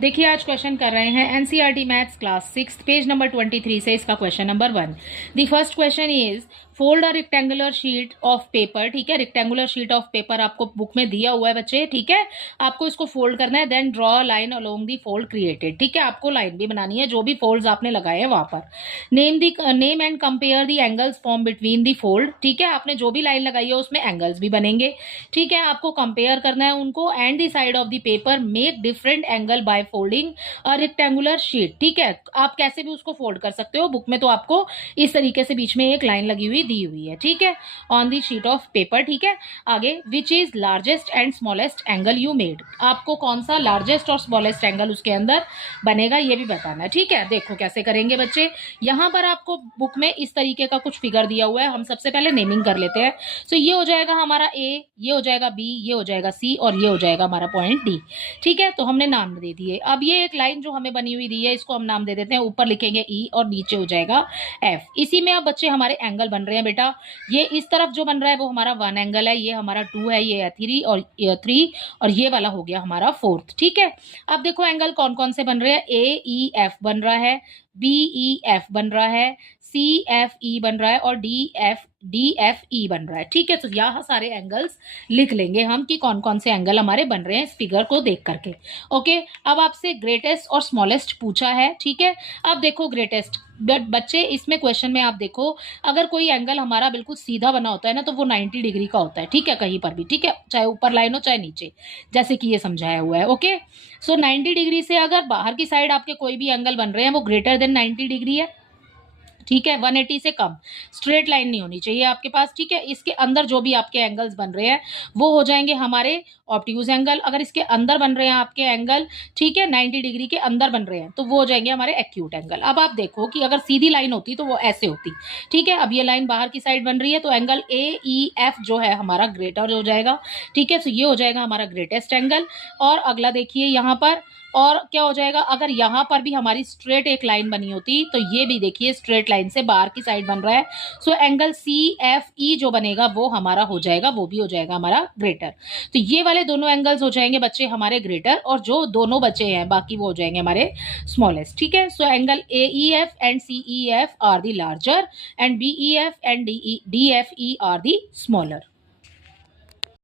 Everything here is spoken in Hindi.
देखिए आज क्वेश्चन कर रहे हैं NCERT maths class 6 page number 23 से। इसका question number 1, the first question is fold a rectangular sheet of paper. ठीक है, रेक्टेंगुलर शीट ऑफ पेपर आपको बुक में दिया हुआ है बच्चे। ठीक है, आपको इसको फोल्ड करना है, then draw line along the fold created. ठीक है, आपको लाइन भी बनानी है जो भी फोल्ड्स आपने लगाए हैं वहां पर। Name and compare the angles form between the fold. ठीक है, आपने जो भी लाइन लगाई है उसमें एंगल्स भी बनेंगे। ठीक है, आपको कंपेयर करना है उनको। And the side of the paper make different angle by folding a rectangular sheet. ठीक है, आप कैसे भी उसको फोल्ड कर सकते हो। बुक में तो आपको इस तरीके से बीच में एक लाइन लगी हुई दी हुई है। ठीक है, on the sheet of paper. ठीक है, आगे which is largest and smallest angle you made. आपको कौन सा लार्जेस्ट और स्मॉलेस्ट एंगल उसके अंदर बनेगा ये भी बताना है। ठीक है, देखो कैसे करेंगे बच्चे। यहां पर आपको बुक में इस तरीके का कुछ फिगर दिया हुआ है। हम सबसे पहले नेमिंग कर लेते हैं। सो ये हो जाएगा हमारा ए, ये हो जाएगा बी, ये हो जाएगा सी और ये हो जाएगा हमारा पॉइंट डी। ठीक है, तो हमने नाम दे दिए। अब ये एक लाइन जो हमें बनी हुई दी है इसको हम नाम दे देते हैं। ऊपर लिखेंगे ई और नीचे हो जाएगा एफ। इसी में अब बच्चे हमारे एंगल बन रहे हैं बेटा। ये इस तरफ जो बन रहा है वो हमारा 1 एंगल है, ये हमारा 2 है, ये 3 और 3 और ये वाला हो गया हमारा 4th। ठीक है, अब देखो एंगल कौन कौन से बन रहे हैं। ए ई एफ बन रहा है, बी ई एफ बन रहा है, सी एफ ई बन रहा है और डी एफ ई बन रहा है। ठीक है, तो यहाँ सारे एंगल्स लिख लेंगे हम कि कौन कौन से एंगल हमारे बन रहे हैं इस फिगर को देख करके। ओके, अब आपसे ग्रेटेस्ट और स्मॉलेस्ट पूछा है। ठीक है, अब देखो ग्रेटेस्ट बच्चे इसमें क्वेश्चन में आप देखो, अगर कोई एंगल हमारा बिल्कुल सीधा बना होता है ना तो वो 90 डिग्री का होता है। ठीक है, कहीं पर भी। ठीक है, चाहे ऊपर लाइन हो चाहे नीचे, जैसे कि ये समझाया हुआ है। ओके, सो 90 डिग्री से अगर बाहर की साइड आपके कोई भी एंगल बन रहे हैं वो ग्रेटर देन 90 डिग्री है। ठीक है, 180 से कम स्ट्रेट लाइन नहीं होनी चाहिए आपके पास। ठीक है, इसके अंदर जो भी आपके एंगल्स बन रहे हैं वो हो जाएंगे हमारे ऑब्ट्यूज एंगल। अगर इसके अंदर बन रहे हैं आपके एंगल, ठीक है, 90 डिग्री के अंदर बन रहे हैं तो वो हो जाएंगे हमारे एक्यूट एंगल। अब आप देखो कि अगर सीधी लाइन होती तो वो ऐसे होती। ठीक है, अब ये लाइन बाहर की साइड बन रही है तो एंगल ए ई एफ जो है हमारा ग्रेटर हो जाएगा। ठीक है, तो ये हो जाएगा हमारा ग्रेटेस्ट एंगल। और अगला देखिए यहाँ पर और क्या हो जाएगा, अगर यहाँ पर भी हमारी स्ट्रेट एक लाइन बनी होती तो ये भी देखिए स्ट्रेट लाइन से बाहर की साइड बन रहा है। So angle C F E जो बनेगा वो हमारा हो जाएगा, वो भी हो जाएगा हमारा ग्रेटर। तो ये वाले दोनों एंगल्स हो जाएंगे बच्चे हमारे ग्रेटर और जो दोनों बचे हैं बाकी वो हो जाएंगे हमारे स्मॉलेस्ट। ठीक है, so angle A E F and C E F are the larger and B E F and D F E are the smaller.